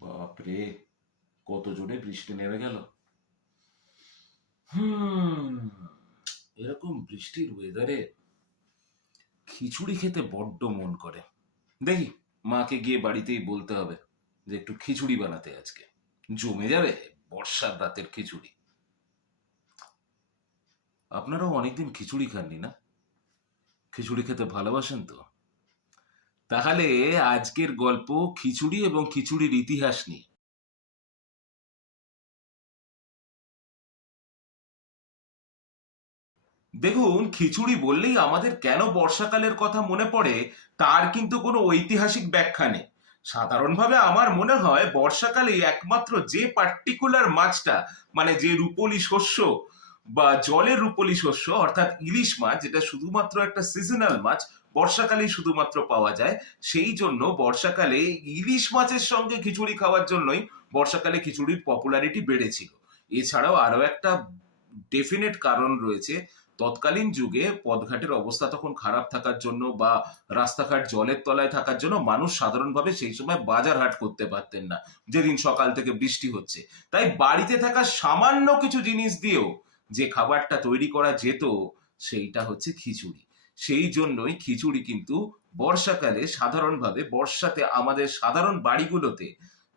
বাপরে, কত জোরে বৃষ্টি নেমে গেল। এরকম বৃষ্টির ওয়েদারে খিচুড়ি খেতে বড্ড মন করে। দেখি, মাকে গিয়ে বাড়িতেই বলতে হবে যে একটু খিচুড়ি বানাতে আজকে। জমে যাবে বর্ষার রাতের খিচুড়ি। আপনারাও অনেকদিন খিচুড়ি খাননি না? খিচুড়ি খেতে ভালোবাসেন তো? তাহলে আজকের গল্প খিচুড়ি এবং খিচুড়ির ইতিহাস নিয়ে। দেখুন, খিচুড়ি বললেই আমাদের কেন বর্ষাকালের কথা মনে পড়ে তার কিন্তু কোনো ঐতিহাসিক ব্যাখ্যা নেই। সাধারণভাবে আমার মনে হয় বর্ষাকালে একমাত্র যে পার্টিকুলার মাছটা, মানে যে রূপোলি শস্য বা জলের রূপোলি শস্য অর্থাৎ ইলিশ মাছ, যেটা শুধুমাত্র একটা সিজনাল মাছ, বর্ষাকালেই শুধুমাত্র পাওয়া যায়, সেই জন্য বর্ষাকালে ইলিশ মাছের সঙ্গে খিচুড়ি খাওয়ার জন্যই বর্ষাকালে খিচুড়ির পপুলারিটি বেড়েছিল। এছাড়াও আরো একটা ডেফিনেট কারণ রয়েছে। তৎকালীন যুগে পথঘাটের অবস্থা তখন খারাপ থাকার জন্য বা রাস্তাঘাট জলের তলায় থাকার জন্য মানুষ সাধারণভাবে সেই সময় বাজার হাট করতে পারতেন না, যেদিন সকাল থেকে বৃষ্টি হচ্ছে। তাই বাড়িতে থাকা সামান্য কিছু জিনিস দিয়েও যে খাবারটা তৈরি করা যেত সেইটা হচ্ছে খিচুড়ি। সেই জন্যই খিচুড়ি কিন্তু বর্ষাকালে, সাধারণভাবে বর্ষাতে আমাদের সাধারণ বাড়িগুলোতে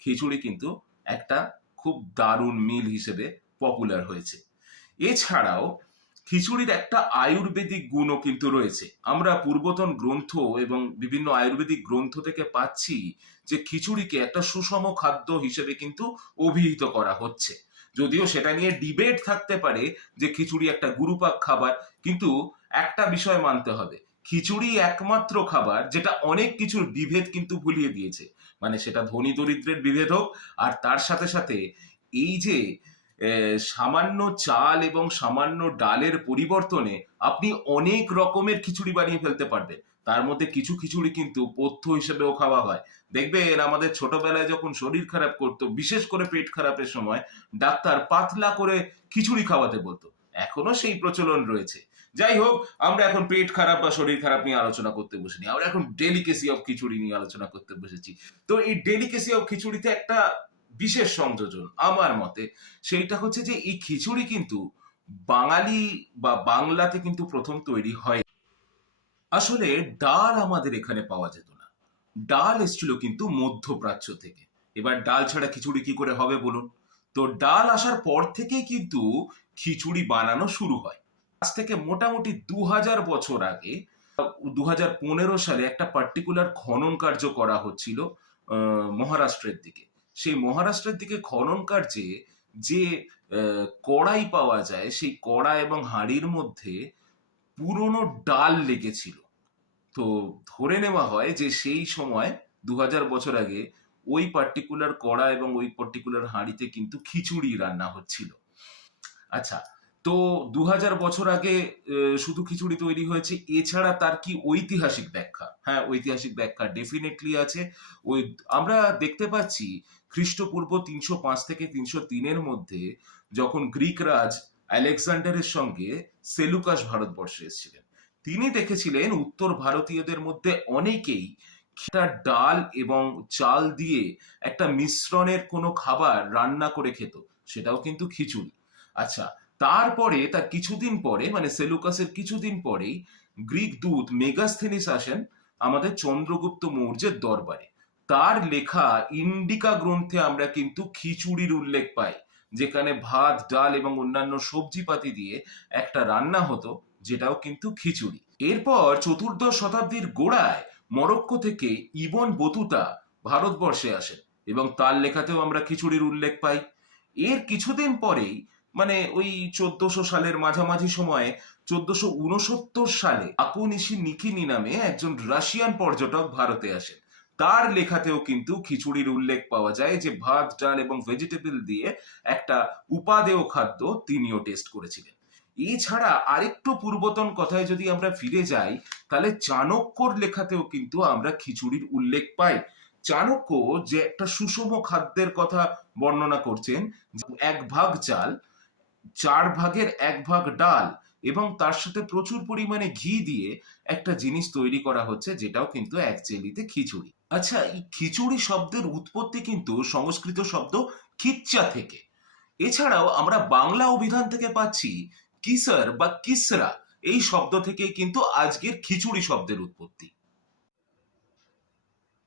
খিচুড়ি কিন্তু একটা খুব দারুণ মিল হিসেবে পপুলার হয়েছে। এছাড়াও খিচুড়ির একটা আয়ুর্বেদিক গুণও কিন্তু রয়েছে। আমরা পূর্বতন গ্রন্থ এবং বিভিন্ন আয়ুর্বেদিক গ্রন্থ থেকে পাচ্ছি যে খিচুড়িকে একটা সুষম খাদ্য হিসেবে কিন্তু অভিহিত করা হচ্ছে। যদিও সেটা নিয়ে ডিবেট থাকতে পারে যে খিচুড়ি একটা গুরুপাক খাবার, কিন্তু একটা বিষয় মানতে হবে, খিচুড়ি একমাত্র খাবার যেটা অনেক কিছুর বিভেদ কিন্তু ভুলিয়ে দিয়েছে। মানে সেটা ধনী দরিদ্রের বিভেদ হোক, আর তার সাথে সাথে এই যে সামান্য চাল এবং সামান্য ডালের পরিবর্তনে আপনি অনেক রকমের খিচুড়ি বানিয়ে ফেলতে পারবেন। তার মধ্যে কিছু খিচুড়ি কিন্তু পথ্য হিসেবেও খাওয়া হয়। দেখবেন আমাদের ছোটবেলায় যখন শরীর খারাপ করতো, বিশেষ করে পেট খারাপের সময়, ডাক্তার পাতলা করে খিচুড়ি খাওয়াতে বলতো। এখনো সেই প্রচলন রয়েছে। যাই হোক, আমরা এখন পেট খারাপ বা শরীর খারাপ নিয়ে আলোচনা করতে বসিনি, আমরা এখন ডেলিকেসি অফ খিচুড়ি নিয়ে আলোচনা করতে বসেছি। তো এই ডেলিকেসি অফ খিচুড়িতে একটা বিশেষ সংযোজন আমার মতে, সেইটা হচ্ছে যে এই খিচুড়ি কিন্তু বাঙালি বা বাংলাতে কিন্তু প্রথম তৈরি হয়। আসলে ডাল আমাদের এখানে পাওয়া যেত না। ডাল এসেছিল কিন্তু মধ্যপ্রাচ্য থেকে। এবার ডাল ছাড়া খিচুড়ি কি করে হবে বলুন? তো ডাল আসার পর থেকেই কিন্তু খিচুড়ি বানানো শুরু হয়। আজ থেকে মোটামুটি 2000 বছর আগে, 2015 সালে একটা পার্টিকুলার খনন কার্য করা হচ্ছিল মহারাষ্ট্রের দিকে। সেই মহারাষ্ট্রের দিকে খনন কার্যে যে কড়াই পাওয়া যায়, সেই কড়া এবং হাঁড়ির মধ্যে পুরনো ডাল লেগেছিল। তো ধরে নেওয়া হয় যে সেই সময় 2000 বছর আগে ওই পার্টিকুলার কড়া এবং ওই পার্টিকুলার হাঁড়িতে কিন্তু খিচুড়ি রান্না হচ্ছিল। আচ্ছা, তো 2000 বছর আগে শুধু খিচুড়ি তৈরি হয়েছে, এছাড়া তার কি ঐতিহাসিক ব্যাখ্যা? হ্যাঁ, ঐতিহাসিক ব্যাখ্যা ডেফিনেটলি আছে। ওই আমরা দেখতে পাচ্ছি খ্রিস্টপূর্ব 305 থেকে 303-এর মধ্যে যখন গ্রিক রাজ আলেকজান্ডারের সঙ্গে সেলুকাস ভারতবর্ষে এসেছিলেন, তিনি দেখেছিলেন উত্তর ভারতীয়দের মধ্যে অনেকেই একটা ডাল এবং চাল দিয়ে একটা মিশ্রণের কোনো খাবার রান্না করে খেত, সেটাও কিন্তু খিচুড়ি। আচ্ছা, তারপরে তার কিছুদিন পরে, মানে সেলুকাসের কিছুদিন পরেই গ্রিক দূত মেগাস্থেনিস আসেন আমাদের চন্দ্রগুপ্ত মৌর্যের দরবারে। তার লেখা ইন্ডিকা গ্রন্থে আমরা কিন্তু খিচুড়ির উল্লেখ পাই, যেখানে ভাত, ডাল এবং অন্যান্য সবজিপাতি দিয়ে একটা রান্না হতো, যেটাও কিন্তু খিচুড়ি। এরপর 14শ শতাব্দীর গোড়ায় মরক্কো থেকে ইবন বতুতা ভারতবর্ষে আসেন এবং তার লেখাতেও আমরা খিচুড়ির উল্লেখ পাই। এর কিছুদিন পরেই, মানে ওই 1400 সালের মাঝামাঝি সময়ে, 1469 সালে আপুনিশি নিকিনি নামে একজন রাশিয়ান পর্যটক ভারতে আসেন। তার লেখাতেও কিন্তু খিচুড়ির উল্লেখ পাওয়া যায়, যে ভাত, ডাল এবং ভেজিটেবল দিয়ে একটা উপাদেয় খাদ্য তিনিও টেস্ট করেছিলেন। এছাড়া আরেকটু পূর্বতন কথায় যদি আমরা ফিরে যাই, তাহলে চাণক্যর লেখাতেও কিন্তু আমরা খিচুড়ির উল্লেখ পাই। চাণক্য যে একটা সুষম খাদ্যের কথা বর্ণনা করছেন, 1 ভাগ চাল, 4 ভাগের 1 ভাগ ডাল, এবং তার সাথে প্রচুর পরিমাণে ঘি দিয়ে একটা জিনিস তৈরি করা হচ্ছে, যেটাও কিন্তু অ্যাকচুয়ালিতে খিচুড়ি। আচ্ছা, এই খিচুড়ি শব্দের উৎপত্তি কিন্তু সংস্কৃত শব্দ খিচ্চা থেকে। এছাড়াও আমরা বাংলা অভিধান থেকে পাচ্ছি কিসার বা কিসরা, এই শব্দ থেকে কিন্তু আজকের খিচুড়ি শব্দের উৎপত্তি।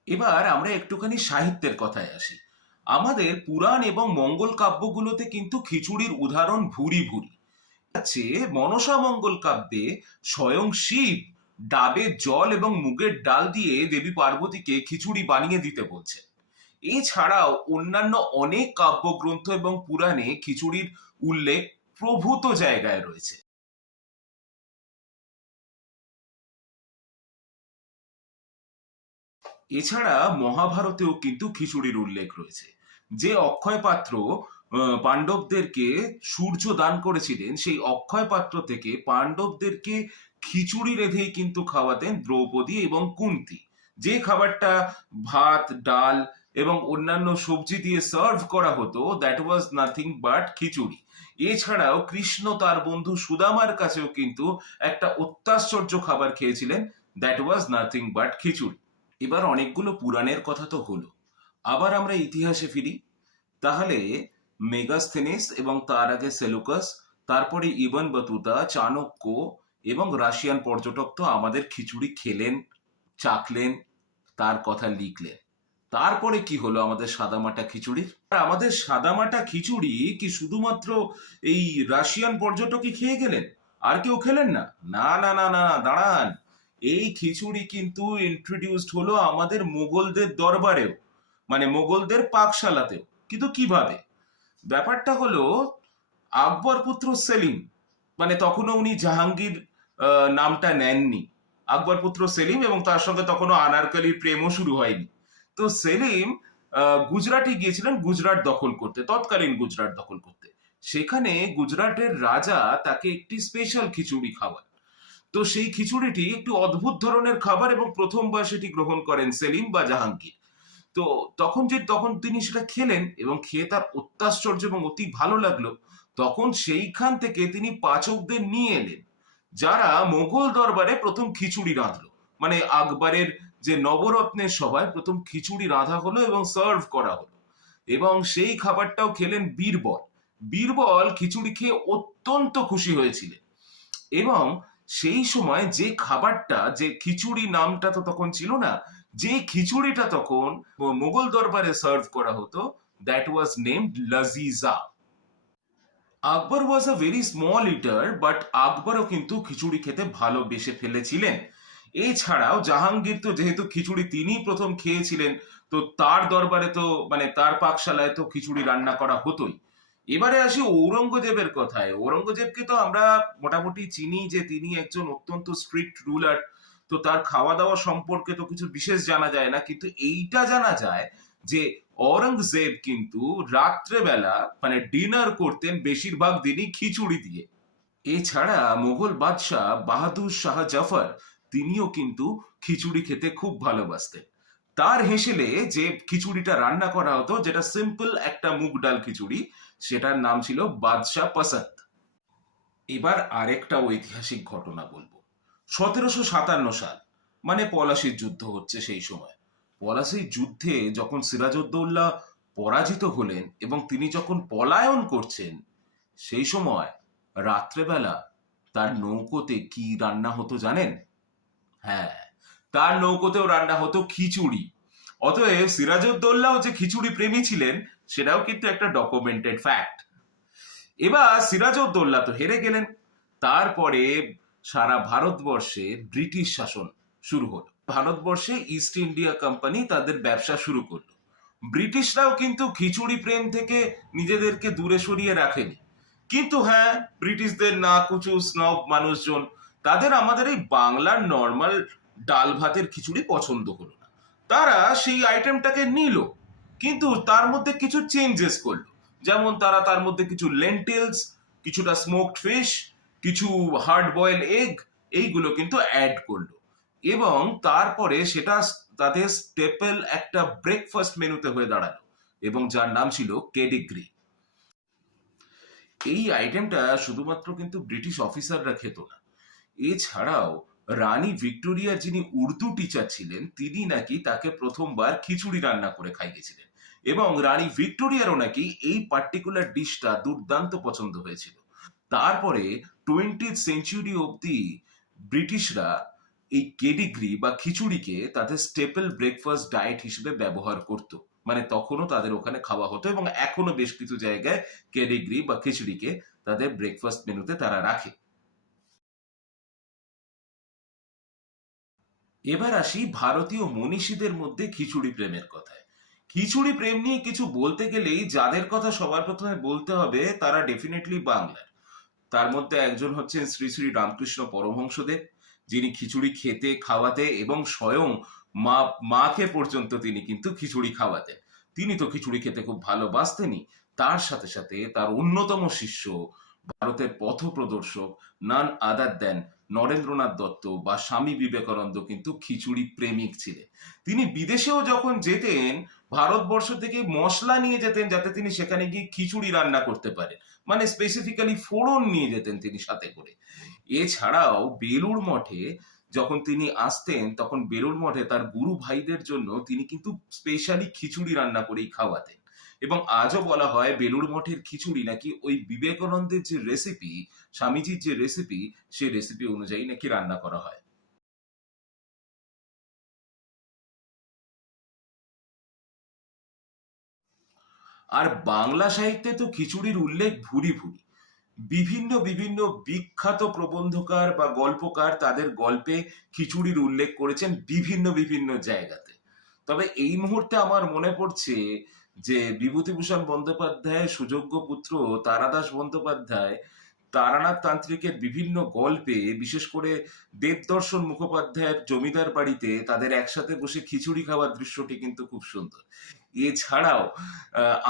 এবার আমরা একটুখানি সাহিত্যের কথায় আসি। আমাদের পুরাণ এবং মঙ্গল কাব্যগুলোতে কিন্তু খিচুড়ির উদাহরণ ভুরি ভুরি আছে। মনসা মঙ্গল কাব্যে স্বয়ং শিব ডাবে জল এবং মুগের ডাল দিয়ে দেবী পার্বতীকে খিচুড়ি বানিয়ে দিতে বলছে। এছাড়াও অন্যান্য অনেক কাব্যগ্রন্থ এবং পুরাণে খিচুড়ির উল্লেখ প্রভূত জায়গায় রয়েছে। এছাড়া মহাভারতেও কিন্তু খিচুড়ির উল্লেখ রয়েছে। যে অক্ষয় পাত্র পাণ্ডবদেরকে সূর্য দান করেছিলেন, সেই অক্ষয় পাত্র থেকে পাণ্ডবদেরকে খিচুড়ি রেঁধেই কিন্তু খাওয়াতেন দ্রৌপদী এবং কুন্তি। যে খাবারটা ভাত, ডাল এবং অন্যান্য সবজি দিয়ে সার্ভ করা হতো, দ্যাট ওয়াজ নাথিং বাট খিচুড়ি। এছাড়াও কৃষ্ণ তার বন্ধু সুদামার কাছেও কিন্তু একটা অত্যাশ্চর্য খাবার খেয়েছিলেন, দ্যাট ওয়াজ নাথিং বাট খিচুড়ি। এবার অনেকগুলো পুরাণের কথা তো হলো, আবার আমরা ইতিহাসে ফিরি। তাহলে মেগাস্থেনিস এবং তার আগে সেলুকাস, তারপরে ইবন বতুতা, চাণক্য এবং রাশিয়ান পর্যটক তো আমাদের খিচুড়ি খেলেন, চাখলেন, তার কথা লিখলেন। তারপরে কি হলো আমাদের সাদামাটা খিচুড়ির? আর আমাদের সাদামাটা খিচুড়ি কি শুধুমাত্র এই রাশিয়ান পর্যটকই খেয়ে গেলেন, আর কেউ খেলেন না? না না না না, দাঁড়ান। এই খিচুড়ি কিন্তু ইন্ট্রোডিউসড হলো আমাদের মোগলদের দরবারেও, মানে মোগলদের পাকশালাতেও। কিন্তু কিভাবে? ব্যাপারটা হলো, আকবর পুত্র সেলিম, মানে তখনও উনি জাহাঙ্গীর নামটা নেননি, আকবর পুত্র সেলিম, এবং তার সঙ্গে তখনও আনারকলির প্রেমও শুরু হয়নি। তো সেলিম গুজরাটে গিয়েছিলেন গুজরাট দখল করতে, তৎকালীন গুজরাট দখল করতে। সেখানে গুজরাটের রাজা তাকে একটি স্পেশাল খিচুড়ি খাওয়ান। তো সেই খিচুড়িটি একটু অদ্ভুত ধরনের খাবার এবং প্রথমবার সেটি গ্রহণ করেন সেলিম বা জাহাঙ্গীর। তো তখন তিনি সেটা খেলেন এবং খেয়ে তার অত্যাশ্চর্য এবং অতি ভালো লাগলো। তখন সেইখান থেকে তিনি পাচকদের নিয়ে এলেন, যারা মোগল দরবারে প্রথম খিচুড়ি রাঁধলো। মানে আকবরের যে নবরত্নের সভায় প্রথম খিচুড়ি রাঁধা হলো এবং সার্ভ করা হলো। এবং সেই খাবারটাও খেলেন বীরবল। বীরবল খিচুড়ি খেয়ে অত্যন্ত খুশি হয়েছিলেন। এবং সেই সময় যে খাবারটা, যে খিচুড়ি নামটা তো তখন ছিল না, যে খিচুড়িটা তখন মোগল দরবারে সার্ভ করা হতো, দ্যাট ওয়াজ নেমড লাজিজা। Akbar was a very small eater, but আকবরও কিন্তু খিচুড়ি খেতে ভালোবেসে ফেলেছিলেন। এছাড়াও জাহাঙ্গীর তো যেহেতু খিচুড়ি তিনি প্রথম খেয়েছিলেন, তো তার দরবারে তো মানে তার পাকশালায় তো খিচুড়ি রান্না করা হতোই। এবারে আসি ঔরঙ্গজেবের কথায়। ঔরঙ্গজেবকে তো আমরা মোটামুটি চিনি যে তিনি একজন অত্যন্ত স্ট্রিক্ট রুলার। তো তার খাওয়া দাওয়া সম্পর্কে তো কিছু বিশেষ জানা যায় না, কিন্তু এইটা জানা যায় যে ঔরঙ্গজেব কিন্তু রাত্রেবেলা মানে ডিনার করতেন বেশিরভাগ দিনই খিচুড়ি দিয়ে। এছাড়া মোগল বাদশাহ বাহাদুর শাহ জাফর, তিনিও কিন্তু খিচুড়ি খেতে খুব ভালোবাসতেন। তার হেসেলে যে খিচুড়িটা রান্না করা হতো, যেটা সিম্পল একটা মুগ ডাল খিচুড়ি, সেটার নাম ছিল বাদশাহ পসন্দ। এবার আরেকটা ঐতিহাসিক ঘটনা বলবো। 1757 সাল, মানে পলাশির যুদ্ধ হচ্ছে সেই সময়। পলাশির যুদ্ধে যখন সিরাজউদ্দৌলা পরাজিত হলেন এবং তিনি যখন পলায়ন করছেন, সেই সময় রাত্রেবেলা তার নৌকোতে কি রান্না হতো জানেন? হ্যাঁ, তার নৌকোতেও রান্না হতো খিচুড়ি। অতএব সিরাজউদ্দৌলাও যে খিচুড়ি প্রেমী ছিলেন, সেটাও কিন্তু একটা ডকুমেন্টেড ফ্যাক্ট। এবার সিরাজউদ্দৌলা তো হেরে গেলেন। তারপরে সারা ভারতবর্ষে ব্রিটিশ শাসন শুরু হলো। ভারতবর্ষে ইস্ট ইন্ডিয়া কোম্পানি তাদের ব্যবসা শুরু করলো। ব্রিটিশরাও কিন্তু খিচুড়ি প্রেম থেকে নিজেদেরকে দূরে সরিয়ে রাখেনি। কিন্তু হ্যাঁ, ব্রিটিশদের না কুচু স্নব মানুষজন, তাদের আমাদের এই বাংলার নর্মাল ডাল ভাতের খিচুড়ি পছন্দ হলো না। তারা সেই আইটেমটাকে নিল, কিন্তু তার মধ্যে কিছু চেঞ্জেস করলো। যেমন তারা তার মধ্যে কিছু লেন্টিলস, কিছুটা স্মোকড ফিশ, কিছু হার্ড বয়েল এগ, এইগুলো কিন্তু অ্যাড করলো। এবং তারপরে সেটা তাদের স্টেপল একটা ব্রেকফাস্ট মেনুতে হয়ে দাঁড়ালো, এবং যার নাম ছিল কেডিগ্রি। এই আইটেমটা শুধুমাত্র কিন্তু ব্রিটিশ অফিসাররা খেত না, এছাড়াও রানী ভিক্টোরিয়ার যিনি উর্দু টিচার ছিলেন তিনি নাকি তাকে প্রথমবার খিচুড়ি রান্না করে খাইয়েছিলেন, এবং রানী ভিক্টোরিয়ারও নাকি এই পার্টিকুলার ডিশটা দুর্দান্ত পছন্দ হয়েছিল। তারপরে 20th সেঞ্চুরি অবধি ব্রিটিশরা এই কেডিগ্রি বা খিচুড়িকে তাদের স্টেপল ব্রেকফাস্ট ডায়েট হিসেবে ব্যবহার করত। মানে তখনও তাদের ওখানে খাওয়া হতো, এবং এখনো বেশ কিছু জায়গায় কেডিগ্রি বা খিচুড়িকে তাদের ব্রেকফাস্ট মেনুতে তারা রাখে। এবার আসি ভারতীয় মনীষীদের মধ্যে খিচুড়ি প্রেমের কথায়। খিচুড়ি প্রেম নিয়ে কিছু বলতে গেলেই যাদের কথা সবার প্রথমে বলতে হবে তারা ডেফিনেটলি বাংলার। তার মধ্যে একজন হচ্ছেন শ্রী শ্রী রামকৃষ্ণ পরমহংসদেব, যিনি খিচুড়ি খেতে খাওয়াতে এবং স্বয়ং মা মাকে পর্যন্ত তিনি কিন্তু খিচুড়ি খাওয়াতেন। তিনি তো খিচুড়ি খেতে খুব ভালোবাসতেনই, তার সাথে সাথে তার অন্যতম শিষ্য ভারতের পথপ্রদর্শক নান আদার দেন নরেন্দ্রনাথ দত্ত বা স্বামী বিবেকানন্দ কিন্তু খিচুড়ি প্রেমিক ছিলেন। তিনি বিদেশেও যখন যেতেন ভারতবর্ষ থেকে মশলা নিয়ে যেতেন যাতে তিনি সেখানে গিয়ে খিচুড়ি রান্না করতে পারেন, মানে স্পেসিফিক্যালি ফোড়ন নিয়ে যেতেন তিনি সাথে করে। এছাড়াও বেলুড় মঠে যখন তিনি আসতেন তখন বেলুড় মঠে তার গুরু ভাইদের জন্য তিনি কিন্তু স্পেশালি খিচুড়ি রান্না করেই খাওয়াতেন। এবং আজও বলা হয় বেলুড় মঠের খিচুড়ি নাকি ওই বিবেকানন্দের যে রেসিপি, স্বামীজির যে রেসিপি, সেই রেসিপি অনুযায়ী নাকি রান্না করা হয়। আর বাংলা সাহিত্যে তো খিচুড়ির উল্লেখ ভুরি ভুরি। বিভিন্ন বিভিন্ন বিখ্যাত প্রবন্ধকার বা গল্পকার তাদের গল্পে খিচুড়ির উল্লেখ করেছেন বিভিন্ন বিভিন্ন জায়গাতে। তবে এই মুহূর্তে আমার মনে পড়ছে যে বিভূতিভূষণ বন্দ্যোপাধ্যায়ের সুযোগ্য পুত্র তারাদাস বন্দ্যোপাধ্যায় তারানাথ তান্ত্রিকের বিভিন্ন গল্পে, বিশেষ করে দেবদর্শন মুখোপাধ্যায়ের জমিদার বাড়িতে তাদের একসাথে বসে খিচুড়ি খাওয়ার দৃশ্যটি কিন্তু খুব সুন্দর। এছাড়াও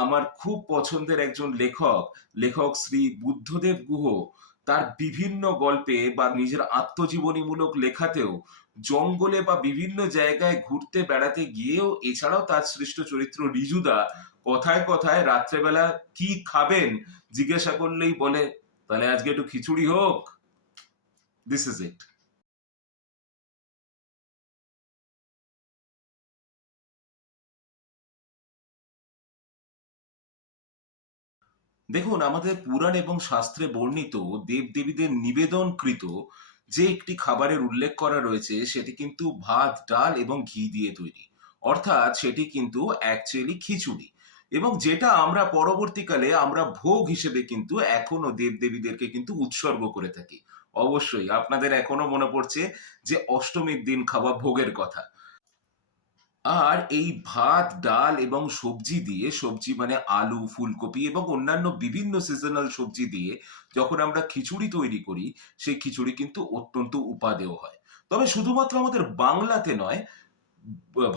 আমার খুব পছন্দের একজন লেখক, লেখক শ্রী বুদ্ধদেব গুহ, তার বিভিন্ন গল্পে বা নিজের আত্মজীবনীমূলক লেখাতেও জঙ্গলে বা বিভিন্ন জায়গায় ঘুরতে বেড়াতে গিয়েও, এছাড়াও তার সৃষ্ট চরিত্র রিজুদা কথায় কথায় রাত্রেবেলা কি খাবেন জিজ্ঞাসা করলেই বলে, তাহলে আজকে একটু খিচুড়ি হোক। This is it. দেখুন, আমাদের পুরাণ এবং শাস্ত্রে বর্ণিত দেবদেবীদের নিবেদনকৃত যে একটি খাবারের উল্লেখ করা রয়েছে সেটি কিন্তু ভাত ডাল এবং ঘি দিয়ে তৈরি, অর্থাৎ সেটি কিন্তু অ্যাকচুয়ালি খিচুড়ি, এবং যেটা আমরা পরবর্তীকালে আমরা ভোগ হিসেবে কিন্তু এখনো দেবদেবীদেরকে কিন্তু উৎসর্গ করে থাকি। অবশ্যই আপনাদের এখনো মনে পড়ছে যে অষ্টমীর দিন খাওয়া ভোগের কথা। আর এই ভাত, ডাল এবং সবজি দিয়ে, সবজি মানে আলু, ফুলকপি এবং অন্যান্য বিভিন্ন সিজনাল সবজি দিয়ে যখন আমরা খিচুড়ি তৈরি করি, সেই খিচুড়ি কিন্তু অত্যন্ত উপাদেয় হয়। তবে শুধুমাত্র আমাদের বাংলাতে নয়,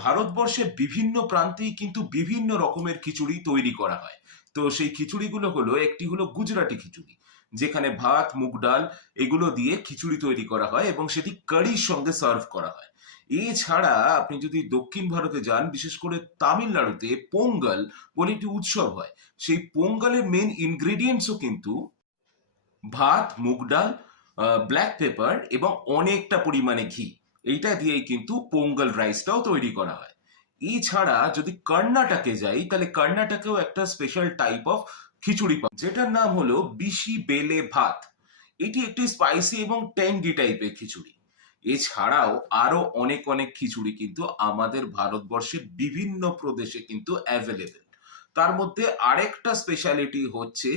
ভারতবর্ষের বিভিন্ন প্রান্তেই কিন্তু বিভিন্ন রকমের খিচুড়ি তৈরি করা হয়। তো সেই খিচুড়িগুলো হলো, একটি হলো গুজরাটি খিচুড়ি, যেখানে ভাত, মুগ ডাল এগুলো দিয়ে খিচুড়ি তৈরি করা হয় এবং সেটি কারির সঙ্গে সার্ভ করা হয়। এছাড়া আপনি যদি দক্ষিণ ভারতে যান, বিশেষ করে তামিলনাড়ুতে পোঙ্গল বলে একটি উৎসব হয়। সেই পোঙ্গলের মেন ইনগ্রেডিয়েন্টসও কিন্তু ভাত, মুগ ডাল, ব্ল্যাক পেপার এবং অনেকটা পরিমাণে ঘি। এইটা দিয়েই কিন্তু পোঙ্গল রাইসটাও তৈরি করা হয়। এছাড়া যদি কর্ণাটকে যাই তাহলে কর্ণাটকেও একটা স্পেশাল টাইপ অফ খিচুড়ি পাওয়া যায়, যেটার নাম হলো বিশি বেলে ভাত। এটি একটি স্পাইসি এবং ট্যাঙ্গি টাইপের খিচুড়ি। এছাড়াও আরো অনেক অনেক খিচুড়ি কিন্তু আমাদের ভারতবর্ষের বিভিন্ন প্রদেশে কিন্তু অ্যাভেলেবেল। তার মধ্যে আরেকটা স্পেশালিটি হচ্ছে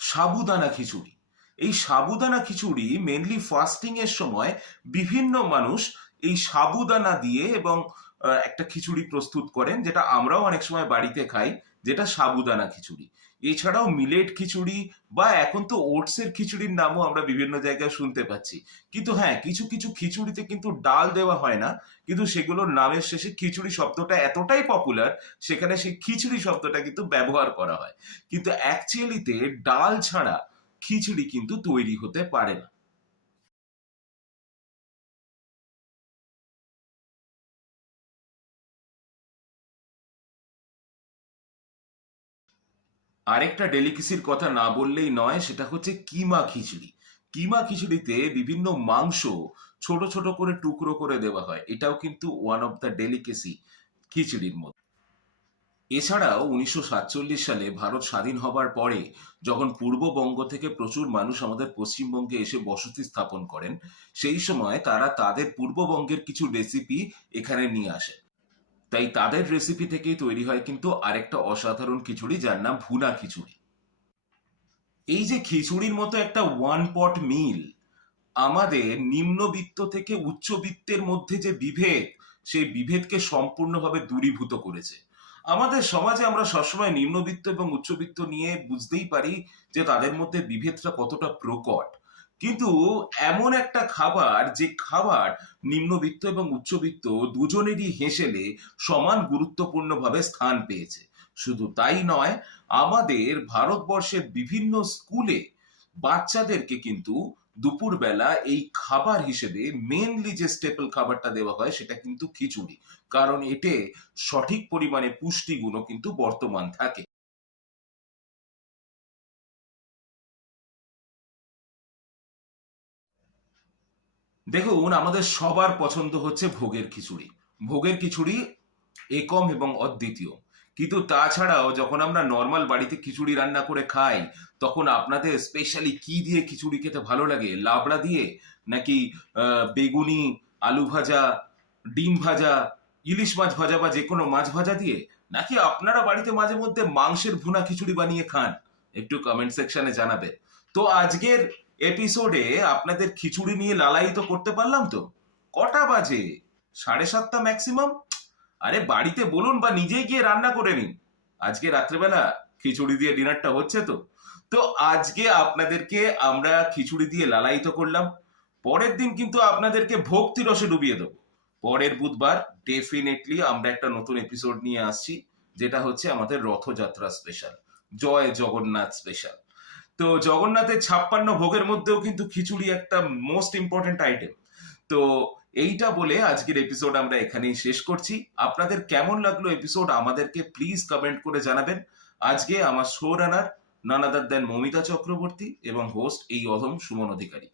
সাবুদানা খিচুড়ি। এই সাবুদানা খিচুড়ি মেনলি ফাস্টিং এর সময় বিভিন্ন মানুষ এই সাবুদানা দিয়ে এবং একটা খিচুড়ি প্রস্তুত করেন, যেটা আমরাও অনেক সময় বাড়িতে খাই, যেটা সাবুদানা খিচুড়ি। এছাড়াও মিলেট খিচুড়ি বা এখন তো ওটসের খিচুড়ির নামও আমরা বিভিন্ন জায়গায় শুনতে পাচ্ছি। কিন্তু হ্যাঁ, কিছু কিছু খিচুড়িতে কিন্তু ডাল দেওয়া হয় না, কিন্তু সেগুলোর নামের শেষে খিচুড়ি শব্দটা এতটাই পপুলার, সেখানে সেই খিচুড়ি শব্দটা কিন্তু ব্যবহার করা হয়। কিন্তু অ্যাকচুয়ালিতে ডাল ছাড়া খিচুড়ি কিন্তু তৈরি হতে পারে না। আরেকটা ডেলিকেসির কথা না বললেই নয়, সেটা হচ্ছে কিমা খিচুড়ি। কিমা খিচুড়িতে বিভিন্ন মাংস ছোট ছোট করে টুকরো করে দেওয়া হয়, এটাও কিন্তু ওয়ান অফ দ্য ডেলিকেসি খিচুড়ির মধ্যে। এছাড়াও 1947 সালে ভারত স্বাধীন হবার পরে যখন পূর্ববঙ্গ থেকে প্রচুর মানুষ আমাদের পশ্চিমবঙ্গে এসে বসতি স্থাপন করেন, সেই সময় তারা তাদের পূর্ববঙ্গের কিছু রেসিপি এখানে নিয়ে আসেন। তাই তাদের রেসিপি থেকেই তৈরি হয় কিন্তু আরেকটা অসাধারণ খিচুড়ি, যার নাম ভুনা খিচুড়ি। এই যে খিচুড়ির মতো একটা ওয়ান পট মিল আমাদের নিম্নবিত্ত থেকে উচ্চবিত্তের মধ্যে যে বিভেদ, সেই বিভেদকে সম্পূর্ণভাবে দূরীভূত করেছে। আমাদের সমাজে আমরা সবসময় নিম্নবিত্ত এবং উচ্চবিত্ত নিয়ে বুঝতেই পারি যে তাদের মধ্যে বিভেদটা কতটা প্রকট। কিন্তু এমন একটা খাবার, যে খাবার নিম্নবিত্ত এবং উচ্চবিত্ত দুজনেরই হেসেলে সমান গুরুত্বপূর্ণভাবে স্থান পেয়েছে। শুধু তাই নয়, আমাদের ভারতবর্ষের বিভিন্ন স্কুলে বাচ্চাদেরকে কিন্তু দুপুরবেলা এই খাবার হিসেবে মেনলি যে স্টেপল খাবারটা দেওয়া হয় সেটা কিন্তু খিচুড়ি। কারণ এতে সঠিক পরিমাণে পুষ্টিগুণও কিন্তু বর্তমান থাকে। দেখুন, আমাদের সবার পছন্দ হচ্ছে ভোগের খিচুড়ি। ভোগের খিচুড়ি একম এবং অদ্বিতীয়। কিন্তু তাছাড়াও যখন আমরা নর্মাল বাড়িতে খিচুড়ি রান্না করে খাই, তখন আপনাদের স্পেশালি কি দিয়ে খিচুড়ি খেতে ভালো লাগে? লাবড়া দিয়ে, নাকি বেগুনি, আলু ভাজা, ডিম ভাজা, ইলিশ মাছ ভাজা বা যে কোনো মাছ ভাজা দিয়ে, নাকি আপনারা বাড়িতে মাঝে মধ্যে মাংসের ভুনা খিচুড়ি বানিয়ে খান? একটু কমেন্ট সেকশনে জানাবেন। তো আজকের এপিসোডে আপনাদের খিচুড়ি নিয়ে লালায়িত করতে পারলাম তো? কটা বাজে? 7:30 ম্যাক্সিমাম। আরে বাড়িতে বলুন বা নিজেই গিয়ে রান্না করে নিন। আজকে রাত্রেবেলা খিচুড়ি দিয়ে ডিনারটা হচ্ছে তো। তো আজকে আপনাদেরকে আমরা খিচুড়ি দিয়ে লালায়িত করলাম। পরের দিন কিন্তু আপনাদেরকে ভক্তি রসে ডুবিয়ে দেবো। পরের বুধবার ডেফিনেটলি আমরা একটা নতুন এপিসোড নিয়ে আসছি, যেটা হচ্ছে আমাদের রথযাত্রা স্পেশাল, জয় জগন্নাথ স্পেশাল। তো জগন্নাথের 56 ভোগের মধ্যেও কিন্তু খিচুড়ি একটা মোস্ট ইম্পর্টেন্ট আইটেম। তো এইটা বলে আজকের এপিসোড আমরা এখানেই শেষ করছি। আপনাদের কেমন লাগলো এপিসোড আমাদেরকে প্লিজ কমেন্ট করে জানাবেন। আজকে আমার শো রানার নান আদার দেন মমিতা চক্রবর্তী এবং হোস্ট এই অধম সুমন অধিকারী।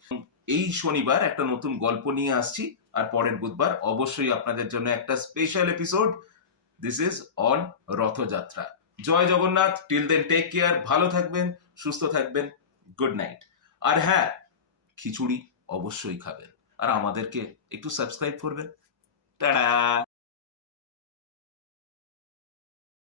এই শনিবার একটা নতুন গল্প নিয়ে আসছি, আর পরের বুধবার অবশ্যই আপনাদের জন্য একটা special episode. This is on Rathyatra. জয় Jagannath. Till then take care, ভালো থাকবেন, সুস্থ থাকবেন। Good night. আর হ্যাঁ, খিচুড়ি অবশ্যই খাবেন, আর আমাদেরকে একটু সাবস্ক্রাইব করবেন। টাটা।